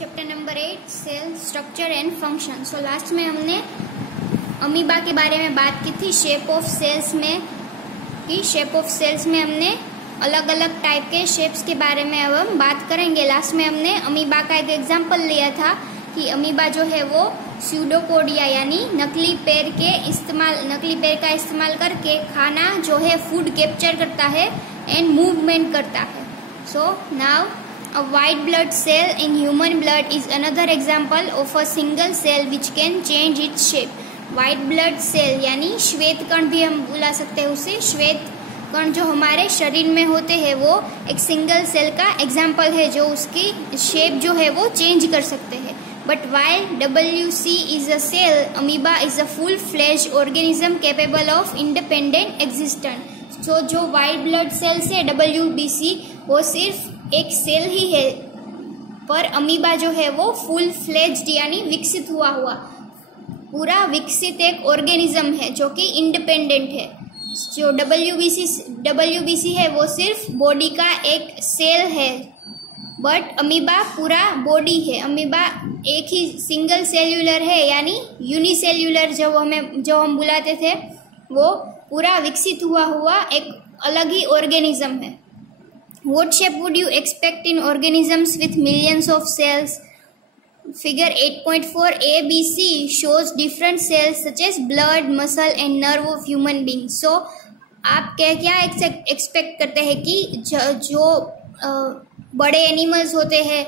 Chapter number 8 cell structure and function. So last में हमने amoeba के बारे में बात की थी। शेप ऑफ सेल्स में हमने अलग अलग टाइप के शेप्स के बारे में अब हम बात करेंगे। लास्ट में हमने अमीबा का एक एग्जांपल लिया था कि अमीबा जो है वो स्यूडोपोडिया यानी नकली पैर का इस्तेमाल करके खाना जो है फूड कैप्चर करता है एंड मूवमेंट करता है। So now a white blood cell in human blood is another example of a single cell which can change its shape. White blood cell यानी श्वेत कण भी हम बुला सकते हैं उसे। श्वेत कण जो हमारे शरीर में होते हैं वो एक सिंगल सेल का एग्जाम्पल है जो उसकी शेप जो है वो चेंज कर सकते हैं। But while WC is a cell, amoeba is a full-fledged organism capable of independent existence. So जो white blood cells है WBC वो सिर्फ एक सेल ही है, पर अमीबा जो है वो फुल फ्लेज्ड यानी विकसित हुआ पूरा विकसित एक ऑर्गेनिज्म है जो कि इंडिपेंडेंट है। जो WBC है वो सिर्फ बॉडी का एक सेल है, बट अमीबा पूरा बॉडी है। अमीबा एक ही सिंगल सेल्यूलर है यानी यूनिसेल्यूलर जो हम बुलाते थे वो पूरा विकसित हुआ एक अलग ही ऑर्गेनिज्म है। What shape would you expect in organisms with millions of cells? Figure 8.4 ABC shows different cells such as blood, muscle and nerve of human beings. So आप क्या एक्सपेक्ट करते हैं कि जो बड़े एनिमल्स होते हैं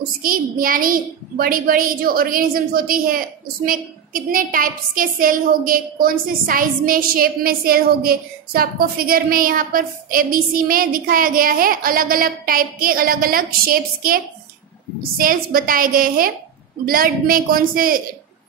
उसकी यानी बड़ी जो ऑर्गेनिजम्स होती है उसमें कितने टाइप्स के सेल होंगे, कौन से साइज में शेप में सेल होंगे। सो आपको फिगर में यहाँ पर ABC में दिखाया गया है। अलग अलग टाइप के अलग अलग शेप्स के सेल्स बताए गए हैं। ब्लड में कौन से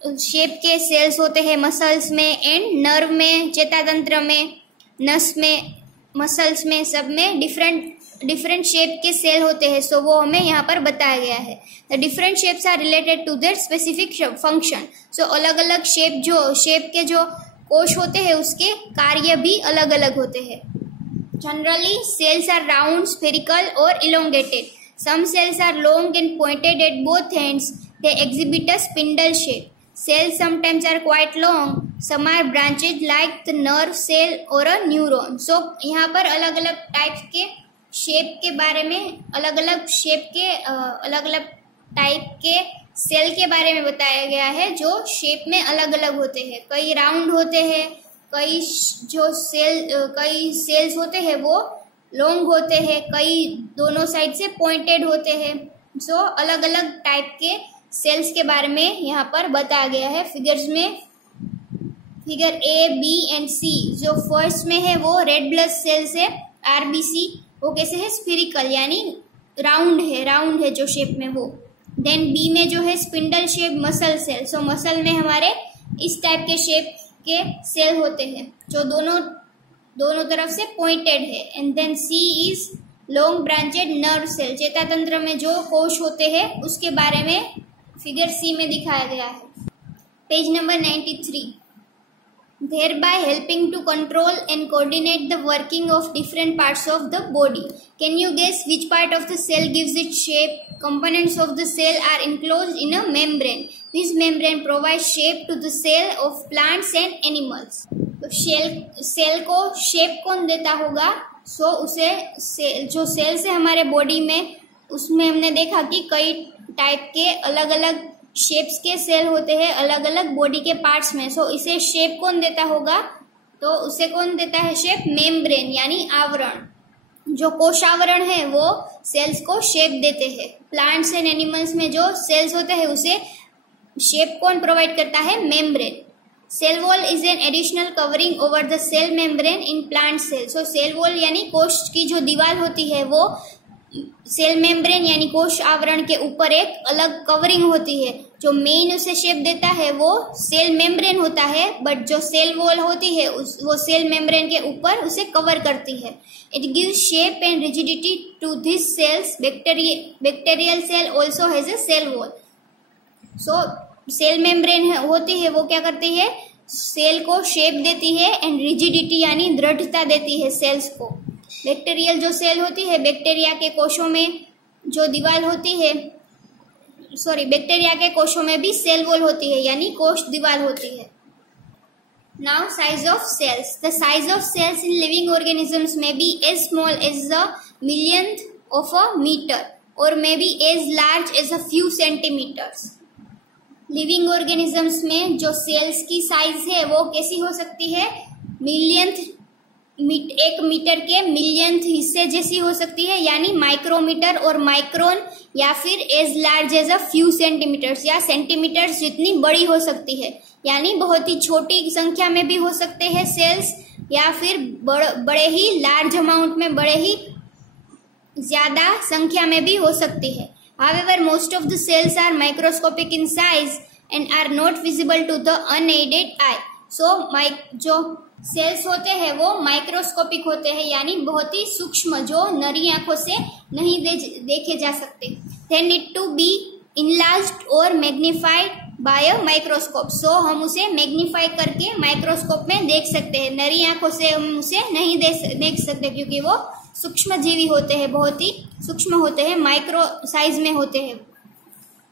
शेप के सेल्स होते हैं, मसल्स में एंड नर्व में, चेतातंत्र में, नस में, मसल्स में, सब में डिफरेंट शेप के सेल होते हैं। सो वो हमें यहाँ पर बताया गया है। The different shapes are related to their specific function. So अलग अलग शेप के जो कोश होते हैं उसके कार्य भी अलग अलग होते हैं। Generally cells are round, spherical और elongated. Some cells are long and pointed at both ends. They exhibit a spindle shape. Cells sometimes are quite long. Some are branched like the nerve cell or a neuron. So यहाँ पर अलग अलग type के shape के बारे में अलग अलग टाइप के सेल के बारे में बताया गया है जो शेप में अलग अलग होते हैं। कई राउंड होते हैं, कई सेल्स होते हैं वो लॉन्ग होते हैं, कई दोनों साइड से पॉइंटेड होते हैं। सो अलग अलग टाइप के सेल्स के बारे में यहाँ पर बताया गया है फिगर्स में। Figure A, B and C जो फर्स्ट में है वो रेड ब्लड सेल्स है। RBC वो कैसे है, स्फेरिकल यानी राउंड है जो शेप में वो। देन B में जो है स्पिंडल शेप मसल सेल। सो मसल में हमारे इस टाइप के शेप के सेल होते हैं जो दोनों तरफ से पॉइंटेड है। And then C is long branched nerve cell. चेतातंत्र में जो कोश होते हैं उसके बारे में फिगर C में दिखाया गया है। Page number 93। Thereby helping to control and coordinate the working of different parts of the body. Can you guess which part of the cell gives it shape? Components of the cell are enclosed in a membrane. This membrane provides shape to the cell of plants and animals. तो cell को shape कौन देता होगा? सो उसे जो sales है हमारे body में उसमें हमने देखा कि कई टाइप के अलग अलग शेप्स के सेल होते हैं अलग अलग बॉडी के पार्ट्स में। सो इसे शेप कौन देता होगा? तो उसे कौन देता है शेप? मेम्ब्रेन यानी आवरण। जो कोशावरण है वो सेल्स को शेप देते हैं। प्लांट्स एंड एनिमल्स में जो सेल्स होते हैं उसे शेप कौन प्रोवाइड करता है? Membrane. Cell wall is an additional covering over the cell membrane in plant cell. So cell wall यानी कोश की जो दीवार होती है वो सेल मेम्ब्रेन यानी कोश आवरण के ऊपर एक अलग कवरिंग होती है। जो मेन उसे शेप देता है वो सेल मेम्ब्रेन होता है, बट जो सेल वॉल होती है वो सेल मेम्ब्रेन के ऊपर उसे कवर करती है। It gives shape and rigidity to this cells. Bacterial cell also has a cell wall. So cell membrane होती है वो क्या करती है? सेल को शेप देती है एंड रिजिडिटी यानी दृढ़ता देती है सेल्स को। बैक्टीरियल जो सेल होती है, बैक्टीरिया के कोशों में जो दीवार होती है बैक्टीरिया के कोशों में भी सेल वॉल होती है यानी कोश दीवार होती है। Now size of cells. The size of cells in living organisms में be as small as the millionth of a metre और may be as large as a few centimetres. Living organisms में जो सेल्स की size है वो कैसी हो सकती है, एक मीटर के मिलियंथ हिस्से जैसी हो सकती है यानी माइक्रोमीटर और माइक्रोन, या फिर as large as a few centimeters या सेंटीमीटर्स जितनी बड़ी हो सकती है यानी बहुत ही छोटी संख्या में भी हो सकते हैं सेल्स, या फिर बड़े ही लार्ज अमाउंट में, बड़े ही ज्यादा संख्या में भी हो सकती है। However, most of the cells are microscopic in size and are not visible to the unaided eye. So, जो सेल्स होते हैं वो माइक्रोस्कोपिक होते हैं यानी बहुत ही सूक्ष्म, जो नरी आंखों से नहीं देखे जा सकते। They need to be enlarged or magnified by a microscope. So, हम उसे मैग्नीफाई करके माइक्रोस्कोप में देख सकते हैं। नरी आंखों से हम उसे नहीं देख सकते क्योंकि वो सूक्ष्म जीवी होते हैं, बहुत ही सूक्ष्म होते हैं, माइक्रो साइज में होते हैं।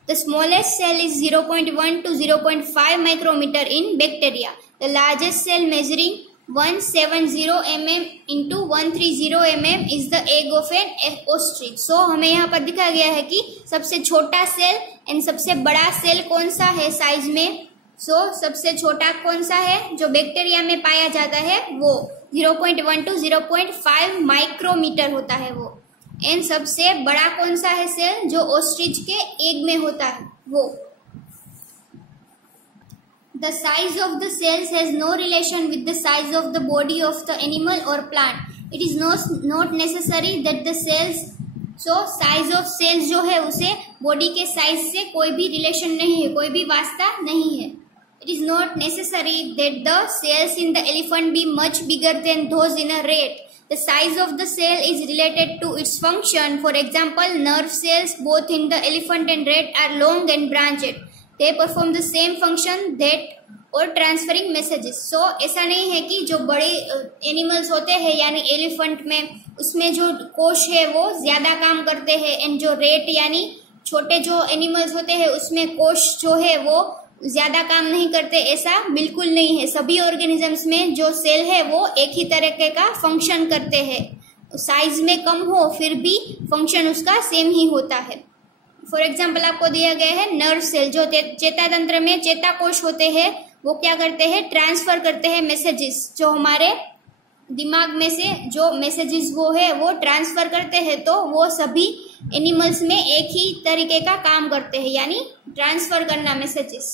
The smallest cell is 0.1 to 0.5 micrometre in bacteria. The largest cell measuring 170 mm into 130 mm is the egg of an ostrich. So हमें यहाँ पर दिखाया गया है कि सबसे छोटा सेल एंड सबसे बड़ा सेल कौन सा है साइज में। सबसे छोटा कौन सा है जो बैक्टीरिया में पाया जाता है वो 0.1 to 0.5 माइक्रोमीटर होता है वो। एंड सबसे बड़ा कौन सा है सेल जो ऑस्ट्रिच के एग में होता है वो। The size of the cells has no relation with the size of the body of the animal or plant. It is not necessary that the cells, size of cells जो है उसे body के size से कोई भी relation नहीं है, कोई भी वास्ता नहीं है। It is not necessary that the cells in the elephant be much bigger than those in a rat. The size of the cell is related to its function. For example, nerve cells both in the elephant and rat are long and branched. They perform the same function that or transferring messages. ऐसा नहीं है कि जो बड़े animals होते हैं यानी elephant में उसमें जो कोश है वो ज्यादा काम करते हैं, एंड जो रेट यानी छोटे जो एनिमल्स होते हैं उसमें कोश जो है वो ज्यादा काम नहीं करते। ऐसा बिल्कुल नहीं है। सभी ऑर्गेनिजम्स में जो सेल है वो एक ही तरीके का फंक्शन करते हैं, साइज में कम हो फिर भी फंक्शन उसका सेम ही होता है। फॉर एग्जाम्पल आपको दिया गया है नर्व सेल, जो चेता तंत्र में चेताकोश होते हैं वो क्या करते हैं, ट्रांसफर करते हैं मैसेजेस, जो हमारे दिमाग में से जो मैसेजेस वो है वो ट्रांसफर करते हैं। तो वो सभी एनिमल्स में एक ही तरीके का काम करते हैं यानी ट्रांसफर करना मैसेजेस।